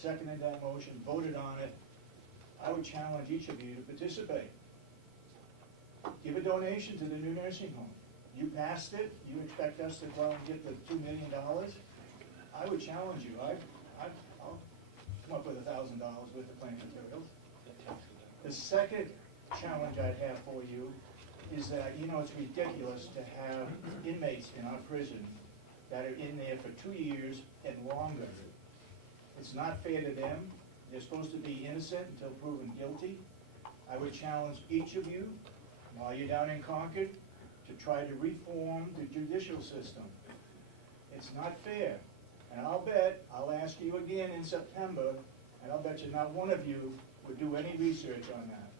seconded that motion, voted on it, I would challenge each of you to participate. Give a donation to the new nursing home. You passed it, you expect us to go out and get the $2 million? I would challenge you. I'll come up with $1,000 with the plant materials. The second challenge I'd have for you is that, you know, it's ridiculous to have inmates in our prison that are in there for 2 years and longer. It's not fair to them. They're supposed to be innocent until proven guilty. I would challenge each of you, while you're down in Concord, to try to reform the judicial system. It's not fair. And I'll ask you again in September, and I'll bet you not one of you would do any research on that.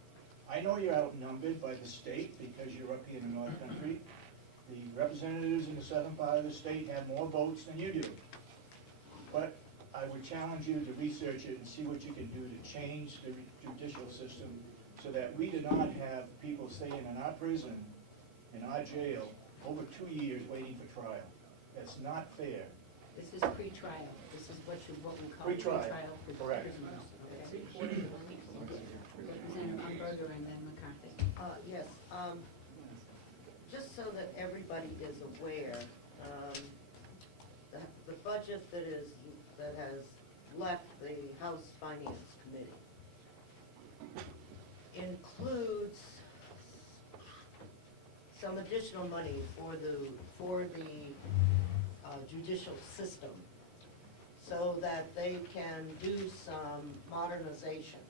I know you're outnumbered by the state because you're up here in the North Country. The representatives in the southern part of the state have more votes than you do. But I would challenge you to research it and see what you can do to change the judicial system so that we do not have people staying in our prison, in our jail, over 2 years waiting for trial. That's not fair. This is pre-trial. This is what we call Pre-trial. for Correct. prisoners. Okay. Representative Umberger and then McCarthy. Yes, just so that everybody is aware, the budget that has left the House Finance Committee includes some additional money for the judicial system so that they can do some modernization.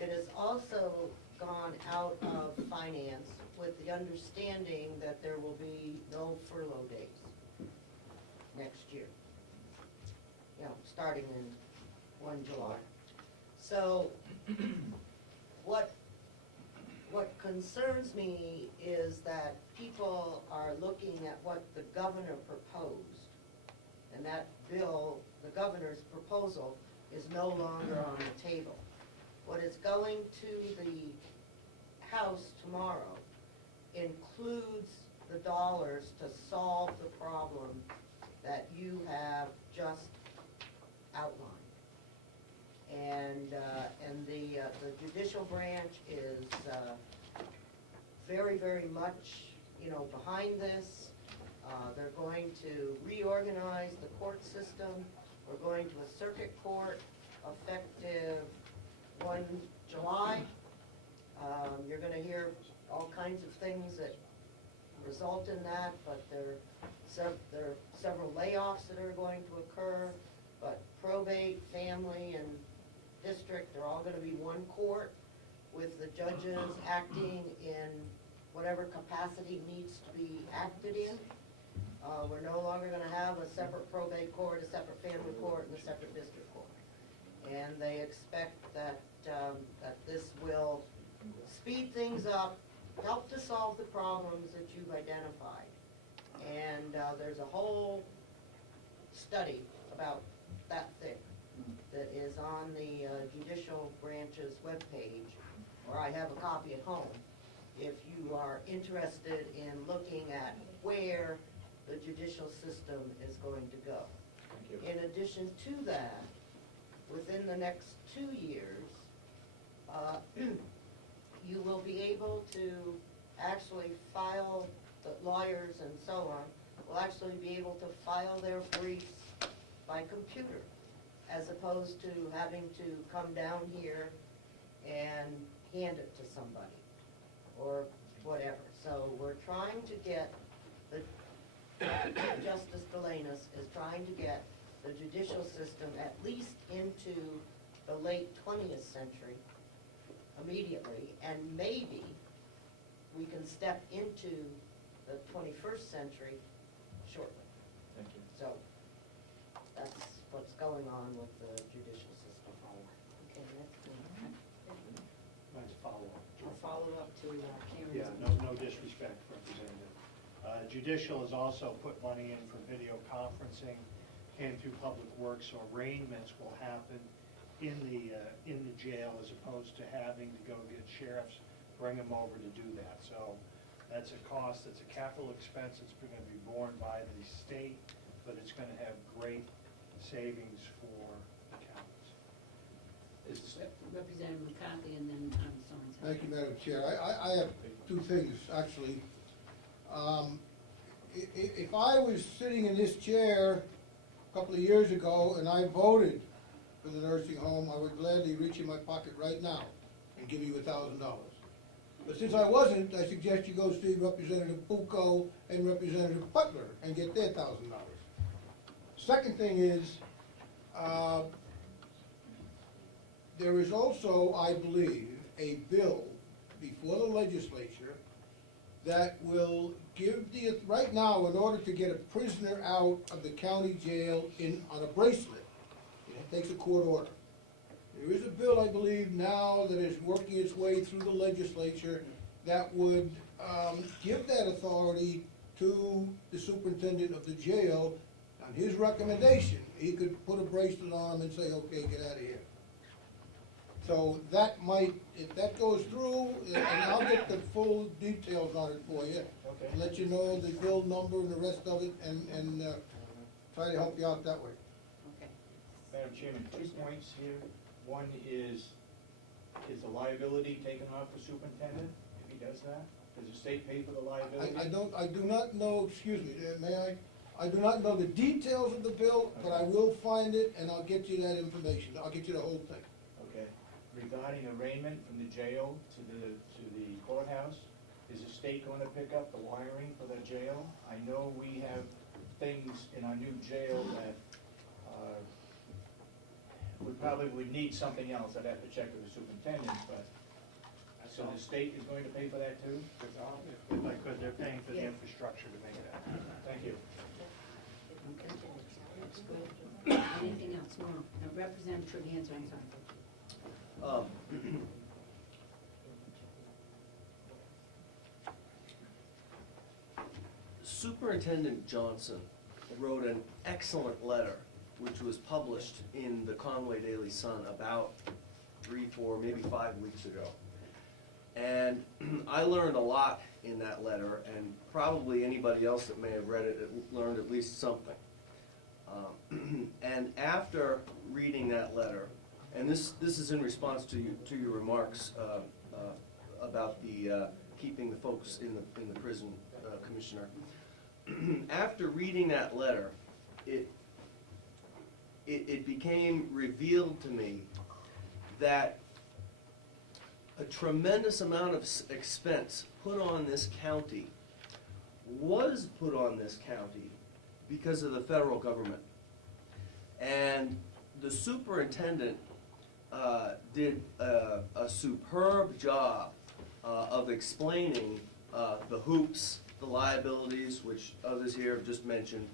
It has also gone out of finance with the understanding that there will be no furlough days next year, you know, starting in 1 July. So what concerns me is that people are looking at what the governor proposed, and that bill, the governor's proposal, is no longer on the table. What is going to the House tomorrow includes the dollars to solve the problem that you have just outlined. And the judicial branch is very, very much, you know, behind this. They're going to reorganize the court system. We're going to a circuit court effective 1 July. You're going to hear all kinds of things that result in that, but there are several layoffs that are going to occur. But probate, family, and district, they're all going to be one court with the judges acting in whatever capacity needs to be acted in. We're no longer going to have a separate probate court, a separate family court, and a separate district court. And they expect that, that this will speed things up, help to solve the problems that you've identified. And there's a whole study about that thing that is on the judicial branch's webpage, or I have a copy at home, if you are interested in looking at where the judicial system is going to go. Thank you. In addition to that, within the next 2 years, you will be able to actually file, the lawyers and so on, will actually be able to file their briefs by computer, as opposed to having to come down here and hand it to somebody, or whatever. So we're trying to get, Justice Delanis is trying to get the judicial system at least into the late 20th century immediately, and maybe we can step into the 21st century shortly. Thank you. So that's what's going on with the judicial system. Okay, that's good. Nice follow-up. I'll follow up to Karen's. Yeah, no disrespect, Representative. Judicial has also put money in for video conferencing and through public works, so arraignments will happen in the jail as opposed to having to go get sheriffs, bring them over to do that. So that's a cost, it's a capital expense, it's going to be borne by the state, but it's going to have great savings for the county. Representative McCarthy and then Sorensen. Thank you, Madam Chair. I have two things, actually. If I was sitting in this chair a couple of years ago and I voted for the nursing home, I would gladly reach in my pocket right now and give you $1,000. But since I wasn't, I suggest you go see Representative Pucco and Representative Butler and get their $1,000. Second thing is, there is also, I believe, a bill before the legislature that will give right now, in order to get a prisoner out of the county jail on a bracelet, it takes a court order. There is a bill, I believe, now that is working its way through the legislature that would give that authority to the superintendent of the jail. On his recommendation, he could put a bracelet on him and say, okay, get out of here. So that might, if that goes through, and I'll get the full details on it for you. Okay. Let you know the bill number and the rest of it, and try to help you out that way. Okay. Madam Chairman, 2 points here. One is the liability taken off the superintendent, if he does that? Does the state pay for the liability? I do not know, excuse me, may I? I do not know the details of the bill, but I will find it, and I'll get you that information. I'll get you the whole thing. Okay. Regarding arraignment from the jail to the courthouse, is the state going to pick up the wiring for the jail? I know we have things in our new jail that we probably would need something else. I'd have to check with the superintendent, but, so the state is going to pay for that too? If I could, they're paying for the Yes. infrastructure to make it happen. Thank you. Okay. That's good. Anything else? No. Now, Representative Trujillo, I'm sorry. Superintendent Johnson wrote an excellent letter, which was published in the Conway Daily Sun about 3, 4, maybe 5 weeks ago. And I learned a lot in that letter, and probably anybody else that may have read it learned at least something. And after reading that letter, and this is in response to your remarks about the keeping the folks in the prison, Commissioner. After reading that letter, it became revealed to me that a tremendous amount of expense put on this county was put on this county because of the federal government. And the superintendent did a superb job of explaining the hoops, the liabilities, which others here have just mentioned,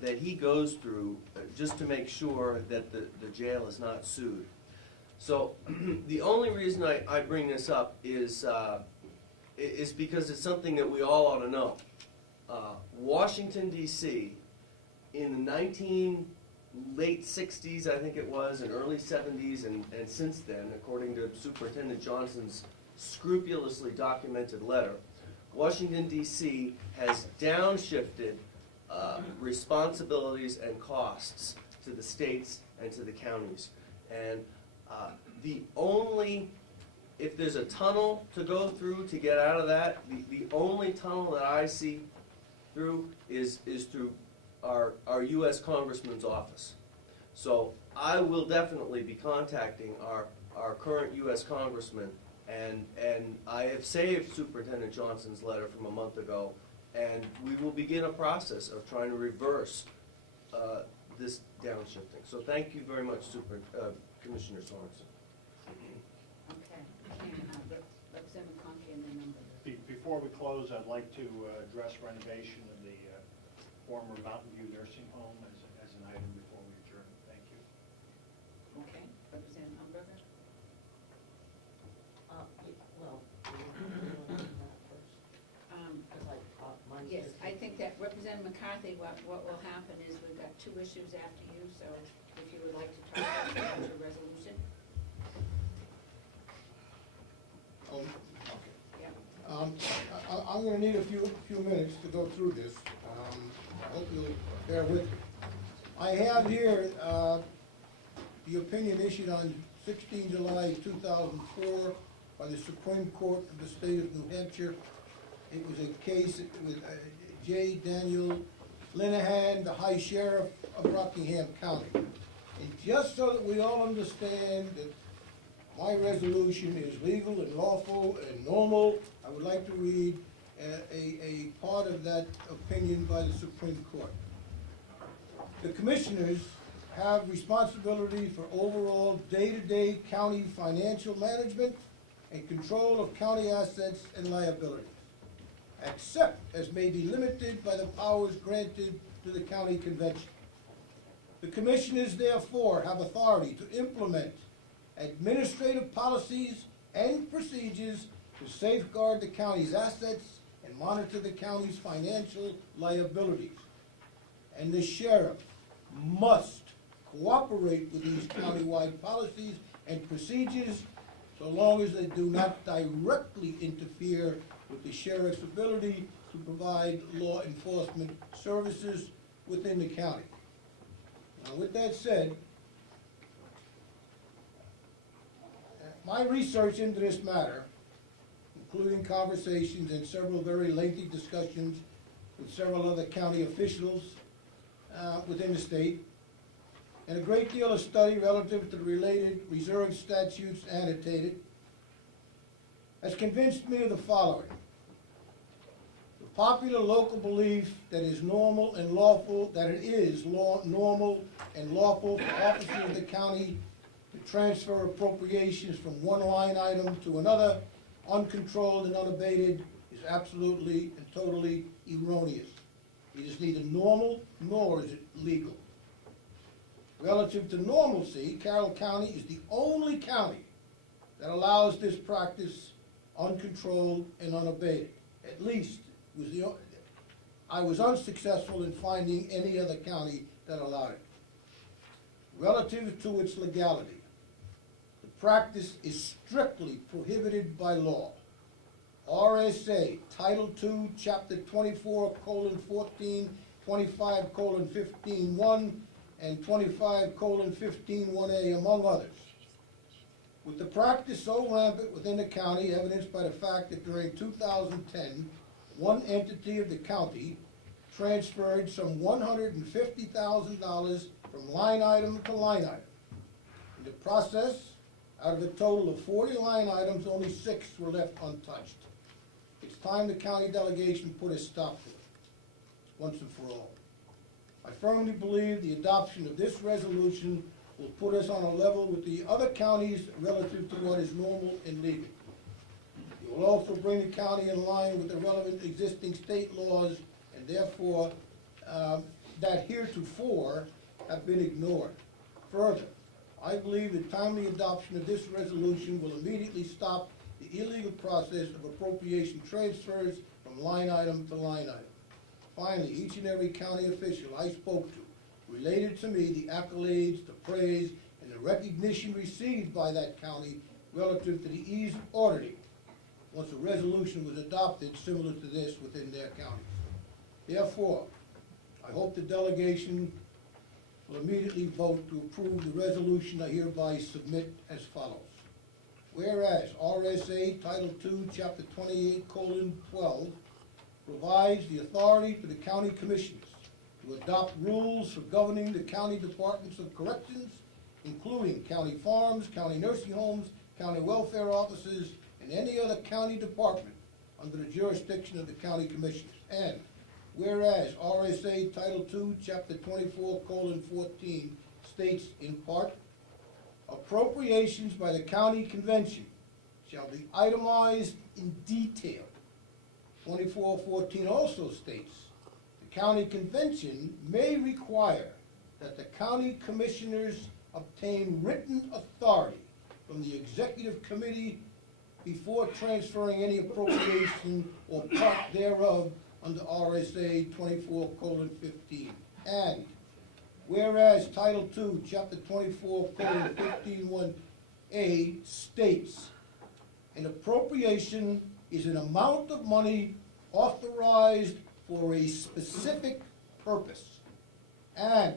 that he goes through just to make sure that the jail is not sued. So the only reason I bring this up is because it's something that we all ought to know. Washington, D.C., in the late 60s, I think it was, and early 70s, and since then, according to Superintendent Johnson's scrupulously documented letter, Washington, D.C. has downshifted responsibilities and costs to the states and to the counties. And if there's a tunnel to go through to get out of that, the only tunnel that I see through is through our U.S. Congressman's office. So I will definitely be contacting our current U.S. Congressman, and I have saved Superintendent Johnson's letter from a month ago, and we will begin a process of trying to reverse this downshifting. So thank you very much, Commissioner Sorensen. Okay. Representative Conkey and then number. Before we close, I'd like to address renovation of the former Mountain View Nursing Home as an item before we adjourn. Thank you. Okay. Representative Umberger? Well, do you want to do that first? Because mine's Yes, just- I think that Representative McCarthy, what will happen is we've got 2 issues after you, so if you would like to talk about your resolution. Oh, okay. Yeah. I'm gonna need a few minutes to go through this. I hope you'll bear with me. I have here the opinion issued on 16 July 2004 by the Supreme Court of the State of New Hampshire. It was a case with J. Daniel Linehan, the High Sheriff of Rockingham County. And just so that we all understand that my resolution is legal and lawful and normal, I would like to read a part of that opinion by the Supreme Court. The commissioners have responsibility for overall day-to-day county financial management and control of county assets and liabilities, except as may be limited by the powers granted to the county convention. The commissioners therefore have authority to implement administrative policies and procedures to safeguard the county's assets and monitor the county's financial liabilities. And the sheriff must cooperate with these countywide policies and procedures so long as they do not directly interfere with the sheriff's ability to provide law enforcement services within the county. Now, with that said, my research into this matter, including conversations and several very lengthy discussions with several other county officials within the state, and a great deal of study relative to the related reserve statutes annotated, has convinced me of the following. The popular local belief that it is normal and lawful for officers of the county to transfer appropriations from one line item to another, uncontrolled and unabated, is absolutely and totally erroneous. It is neither normal nor is it legal. Relative to normalcy, Carroll County is the only county that allows this practice uncontrolled and unabated. At least, I was unsuccessful in finding any other county that allowed it. Relative to its legality, the practice is strictly prohibited by law. RSA Title II, Chapter 24:14, 25:15(1), and 25:15(1)A, among others. With the practice so rampant within the county, evidenced by the fact that during 2010, one entity of the county transferred some $150,000 from line item to line item. In the process, out of a total of 40 line items, only 6 were left untouched. It's time the county delegation put a stop to it, once and for all. I firmly believe the adoption of this resolution will put us on a level with the other counties relative to what is normal and legal. It will also bring the county in line with the relevant existing state laws, and therefore, that heretofore have been ignored. Further, I believe the timely adoption of this resolution will immediately stop the illegal process of appropriation transfers from line item to line item. Finally, each and every county official I spoke to related to me the accolades, the praise, and the recognition received by that county relative to the ease of auditing once a resolution was adopted similar to this within their county. Therefore, I hope the delegation will immediately vote to approve the resolution I hereby submit as follows. Whereas RSA Title II, Chapter 28:12 provides the authority for the county commissioners to adopt rules for governing the county departments of corrections, including county farms, county nursing homes, county welfare offices, and any other county department under the jurisdiction of the county commissioners. And whereas RSA Title II, Chapter 24:14 states in part, appropriations by the county convention shall be itemized in detail. 24:14 also states, the county convention may require that the county commissioners obtain written authority from the executive committee before transferring any appropriation or part thereof under RSA 24:15. And whereas Title II, Chapter 24:15(1)A states, an appropriation is an amount of money authorized for a specific purpose. And